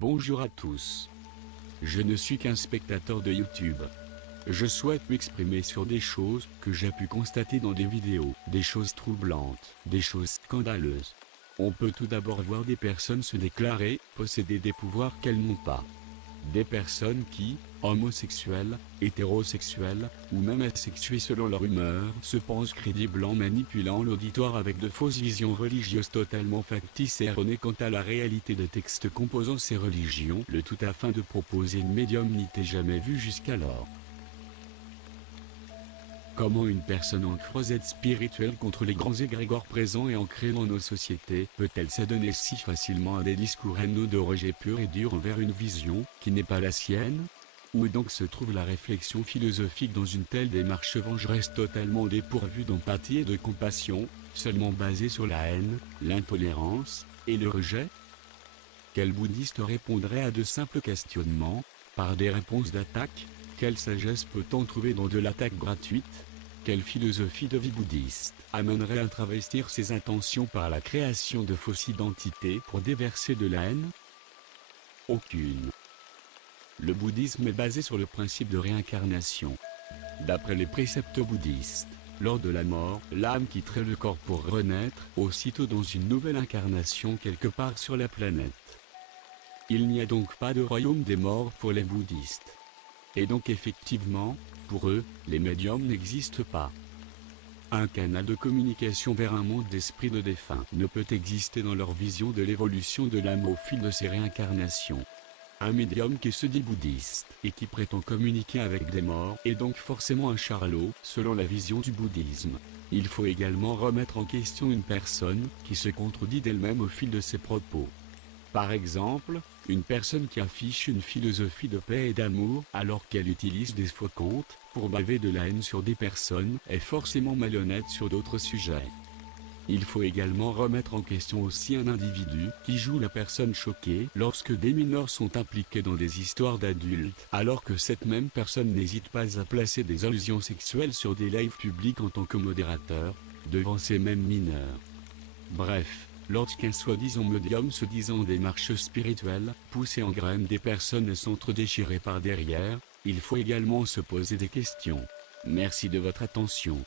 Bonjour à tous. Je ne suis qu'un spectateur de YouTube. Je souhaite m'exprimer sur des choses que j'ai pu constater dans des vidéos, des choses troublantes, des choses scandaleuses. On peut tout d'abord voir des personnes se déclarer posséder des pouvoirs qu'elles n'ont pas. Des personnes qui, homosexuelles, hétérosexuelles, ou même asexuées selon leur humeur, se pensent crédibles en manipulant l'auditoire avec de fausses visions religieuses totalement factices et erronées quant à la réalité des textes composant ces religions, le tout afin de proposer une médiumnité jamais vue jusqu'alors. Comment une personne en croisette spirituelle contre les grands égrégores présents et ancrés dans nos sociétés peut-elle s'adonner si facilement à des discours haineux de rejet pur et dur envers une vision qui n'est pas la sienne? Où donc se trouve la réflexion philosophique dans une telle démarche vengeresse totalement dépourvue d'empathie et de compassion, seulement basée sur la haine, l'intolérance et le rejet? Quel bouddhiste répondrait à de simples questionnements, par des réponses d'attaque? Quelle sagesse peut-on trouver dans de l'attaque gratuite? Quelle philosophie de vie bouddhiste amènerait à travestir ses intentions par la création de fausses identités pour déverser de la haine? Aucune. Le bouddhisme est basé sur le principe de réincarnation. D'après les préceptes bouddhistes, lors de la mort, l'âme quitterait le corps pour renaître aussitôt dans une nouvelle incarnation quelque part sur la planète. Il n'y a donc pas de royaume des morts pour les bouddhistes. Et donc effectivement, pour eux, les médiums n'existent pas. Un canal de communication vers un monde d'esprits de défunts ne peut exister dans leur vision de l'évolution de l'âme au fil de ses réincarnations. Un médium qui se dit bouddhiste et qui prétend communiquer avec des morts est donc forcément un charlot, selon la vision du bouddhisme. Il faut également remettre en question une personne qui se contredit d'elle-même au fil de ses propos. Par exemple, une personne qui affiche une philosophie de paix et d'amour alors qu'elle utilise des faux comptes pour baver de la haine sur des personnes est forcément malhonnête sur d'autres sujets. Il faut également remettre en question aussi un individu qui joue la personne choquée lorsque des mineurs sont impliqués dans des histoires d'adultes alors que cette même personne n'hésite pas à placer des allusions sexuelles sur des lives publics en tant que modérateur, devant ces mêmes mineurs. Bref. Lorsqu'un soi-disant médium se disant en démarche spirituelle, pousse et engraine des personnes et s'entre-déchirées par derrière, il faut également se poser des questions. Merci de votre attention.